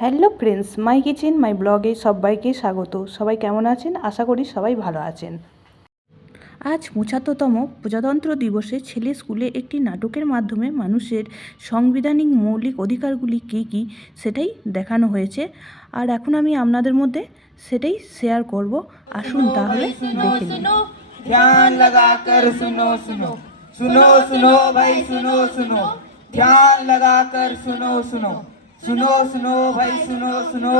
Hello friends, মাই kitchen মাই ব্লগে সবাইকে স্বাগত। সবাই কেমন আছেন? আশা করি সবাই ভালো আছেন। আজ ৭৫তম প্রজাতন্ত্র দিবসে ছেলে স্কুলে একটি নাটকের মাধ্যমে মানুষের সাংবিধানিক মৌলিক অধিকারগুলি কী কী সেটাই দেখানো হয়েছে। আর এখন আমি আপনাদের মধ্যে সেটাই শেয়ার করব। আসুন তাহলে দেখে নিন। ध्यान लगाकर सुनो सुनो सुनो सुनो भाई सुनो सुनो ध्यान लगाकर सुनो सुनो सुनो सुनो भाई सुनो सुनो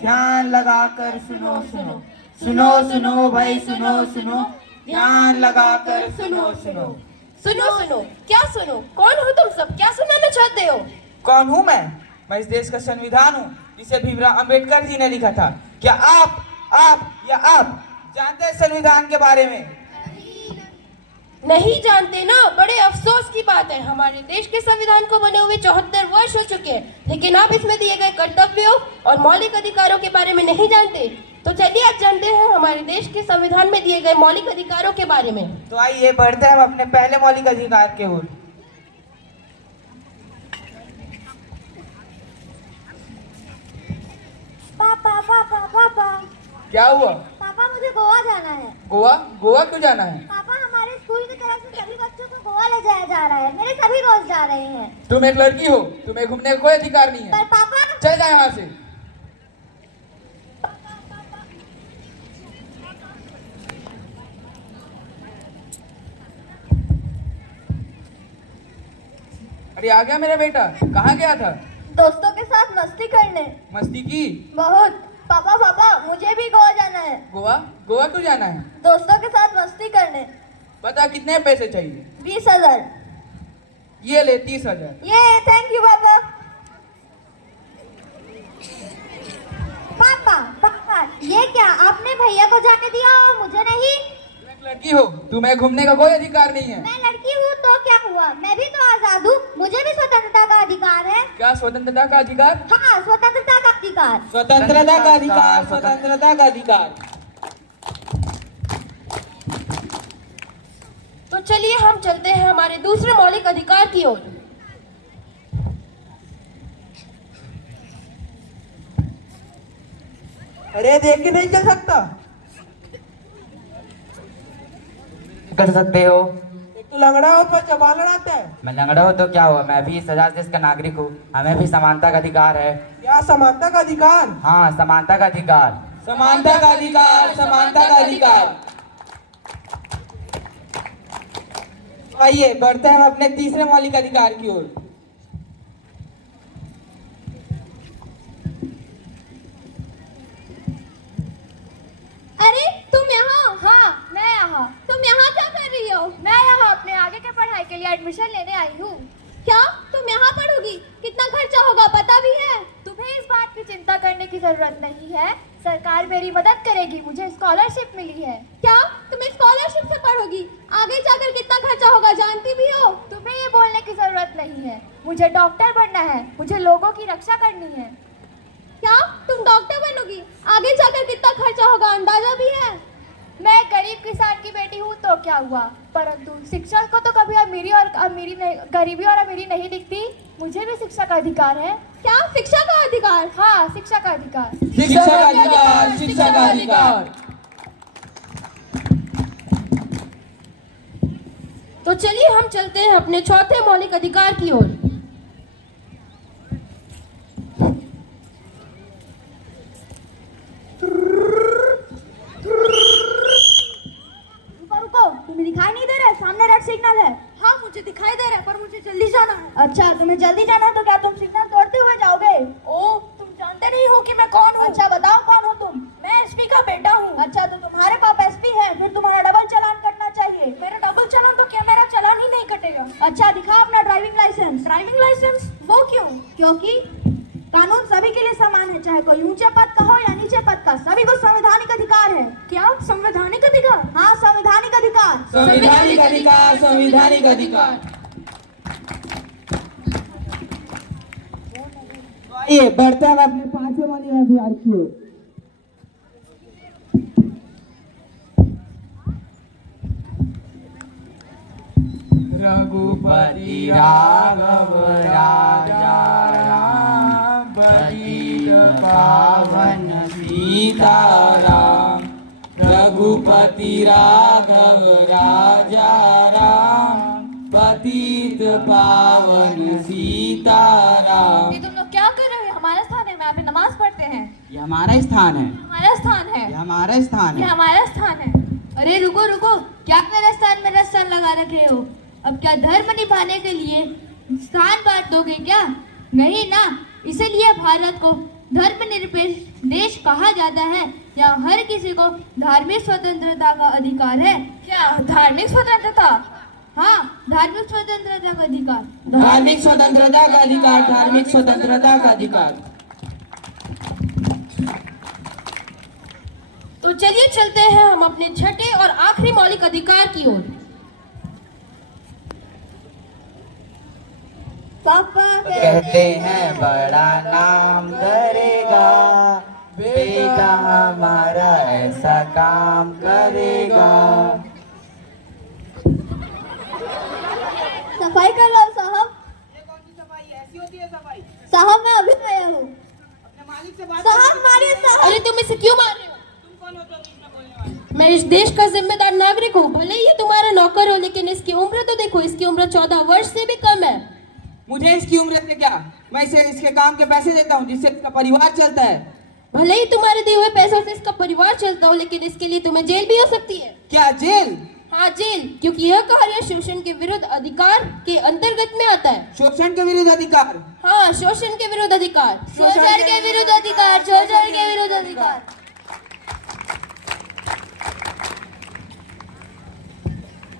ध्यान लगाकर सुनो सुनो सुनो सुनो भाई सुनो सुनो ध्यान लगाकर सुनो सुनो सुनो सुनो क्या सुनो? कौन हो तुम सब? क्या सुनाना चाहते हो? कौन हूँ मैं इस देश का संविधान हूँ जिसे भीमराव अंबेडकर जी ने लिखा था। क्या आप या आप जानते हैं संविधान के बारे में? नहीं जानते ना? बड़े अफसोस की बात है। हमारे देश के संविधान को बने हुए 74 वर्ष हो चुके हैं, लेकिन आप इसमें दिए गए कर्तव्यों और मौलिक अधिकारों के बारे में नहीं जानते। तो चलिए आज जानते हैं हमारे देश के संविधान में दिए गए मौलिक अधिकारों के बारे में। तो आइए बढ़ते हैं हम अपने पहले मौलिक अधिकार की ओर। पापा पापा पापा क्या हुआ? पापा मुझे गोवा जाना है। गोवा क्यों जाना है? पापा हमारे स्कूल की तरफ से सभी बच्चों को गोवा ले जाया जा रहा है। मेरे सभी दोस्त जा रहे हैं। तुम एक लड़की हो, तुम्हें घूमने का कोई अधिकार नहीं है। पर पापा चल जाए वहाँ से। अरे आ गया मेरा बेटा। कहाँ गया था? दोस्तों के साथ मस्ती करने। मस्ती की? बहुत। पापा पापा मुझे भी गोवा जाना है। गोवा क्यों जाना है? दोस्तों के साथ मस्ती करने। बता कितने पैसे चाहिए? 20,000। ये ले 30,000। ये थैंक यू पापा। पापा पापा ये क्या आपने भैया को जाके दिया और मुझे नहीं? तुम एक लड़की हो, तुम्हें घूमने का कोई अधिकार नहीं है। मैं लड़की हूँ तो क्या हुआ? मैं भी तो आजाद हूँ, मुझे भी स्वतंत्रता का अधिकार है। क्या स्वतंत्रता का अधिकार? हाँ स्वतंत्रता का अधिकार। स्वतंत्रता का अधिकार, स्वतंत्रता का अधिकार। तो चलिए हम चलते हैं हमारे दूसरे मौलिक अधिकार की ओर। अरे देख के नहीं चल सकता। कर सकते हो। एक तो लंगड़ा हो पर जबान लड़ाता है। मैं लंगड़ा हो तो क्या हुआ, मैं भी इस आजाद देश का नागरिक हूँ। हमें भी समानता का अधिकार है। क्या समानता का अधिकार? हाँ, समानता का अधिकार। समानता का अधिकार, समानता का अधिकार। आइए बढ़ते हैं हम अपने तीसरे मौलिक अधिकार की ओर। अरे तुम यहाँ? हाँ मैं यहाँ। तुम यहाँ क्या कर रही हो? मैं यहाँ अपने आगे के पढ़ाई के लिए एडमिशन लेने आई हूँ। क्या तुम यहाँ पढ़ोगी? कितना खर्चा होगा पता भी है? तुम्हें इस बात की चिंता करने की जरूरत नहीं है, सरकार मेरी मदद करेगी। मुझे स्कॉलरशिप मिली है। क्या तुम स्कॉलरशिप से पढ़ोगी? आगे जाकर कितना खर्चा होगा जानती भी हो? तुम्हें ये बोलने की जरूरत नहीं है। मुझे डॉक्टर बनना है, मुझे लोगों की रक्षा करनी है। क्या तुम डॉक्टर बनोगी? आगे जाकर कितना खर्चा होगा अंदाजा भी है? मैं गरीब किसान की बेटी हूँ तो क्या हुआ, परंतु शिक्षा को तो कभी गरीबी और अमीरी नहीं दिखती। मुझे भी शिक्षा का अधिकार है। क्या शिक्षा का अधिकार? हाँ शिक्षा का अधिकार। शिक्षा का अधिकार, शिक्षा का अधिकार। तो चलिए हम चलते हैं अपने चौथे मौलिक अधिकार की ओर। रुको, तुम्हें दिखाई नहीं दे रहा है? सामने रेड सिग्नल है। हाँ मुझे दिखाई दे रहा है, पर मुझे जल्दी जाना है। अच्छा तुम्हें जल्दी जाना है तो क्या तुम सिग्नल तोड़ते हुए जाओगे? ओह तुम जानते नहीं हो कि मैं कौन हूँ? अच्छा बताओ कौन हो तुम? मैं एसपी का बेटा हूँ। अच्छा तो तुम्हारे पाप एसपी है, फिर तुम्हारा डबल चालान कटना चाहिए। मेरा डबल चालान तो क्या मेरा चालान ही नहीं कटेगा? अच्छा दिखाओ अपना ड्राइविंग लाइसेंस। Driving licence? वो क्यों? क्योंकि कानून सभी के लिए समान है, चाहे कोई ऊंचे पद का हो या नीचे पद का। सभी को संवैधानिक अधिकार है। क्या संवैधानिक अधिकार? हाँ संवैधानिक अधिकार। संवैधानिक अधिकार, संवैधानिक अधिकार। आइए बढ़ते हैं अपने पांचवें मौलिक अधिकार की ओर। रघुपति राघव राजा राम बलि पावन सीताराम, रघुपति राघव राजा राम, पतित पावन सीताराम। ये तुम लोग क्या कर रहे हो? हमारा स्थान है, यहाँ पे नमाज पढ़ते हैं। ये हमारा स्थान है, हमारा स्थान है, ये हमारा स्थान ये है। हमारा स्थान है। अरे रुको रुको, क्या मेरा स्थान लगा रखे हो? अब क्या धर्म निभाने के लिए स्थान बांट दोगे क्या? नहीं ना, इसीलिए भारत को धर्मनिरपेक्ष देश कहा जाता है। यहाँ हर किसी को धार्मिक स्वतंत्रता का अधिकार है। क्या धार्मिक स्वतंत्रता? हाँ, धार्मिक स्वतंत्रता का अधिकार। धार्मिक स्वतंत्रता का अधिकार, धार्मिक स्वतंत्रता का अधिकार। तो चलिए चलते हैं हम अपने छठे और आखिरी मौलिक अधिकार की ओर। पापा कहते हैं बड़ा नाम करेगा, बेटा हमारा ऐसा काम करेगा। सफाई कर लो साहब। साहब मैं अभी आया हूँ। साहब मारिए साहब। अरे तुम इसे क्यों मार रहे हो? मैं इस देश का जिम्मेदार नागरिक हूँ। भले ही ये तुम्हारा नौकर हो, लेकिन इसकी उम्र तो देखो, इसकी उम्र 14 वर्ष से भी कम है। मुझे इसकी उम्र से क्या, मैं इसे इसके काम के पैसे देता हूँ जिससे इसका परिवार चलता है। भले ही तुम्हारे दिए हुए पैसों से इसका परिवार चलता हो, लेकिन इसके लिए तुम्हें जेल भी हो सकती है। क्या जेल? हाँ जेल, क्योंकि यह कार्य शोषण के विरुद्ध अधिकार के अंतर्गत में आता है। शोषण के विरुद्ध अधिकार? हाँ, शोषण के विरुद्ध अधिकार। शोषण के विरुद्ध अधिकार, शोषण के विरुद्ध अधिकार।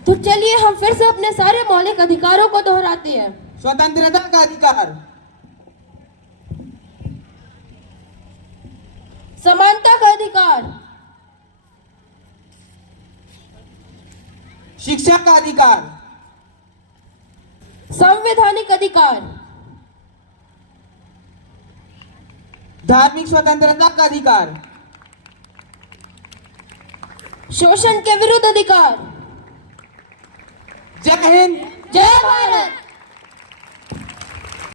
तो चलिए हम फिर से अपने सारे मौलिक अधिकारों को दोहराते हैं। स्वतंत्रता का अधिकार, समानता का अधिकार, शिक्षा का अधिकार, संवैधानिक अधिकार, धार्मिक स्वतंत्रता का अधिकार, शोषण के विरुद्ध अधिकार। जय हिंद, जय भारत।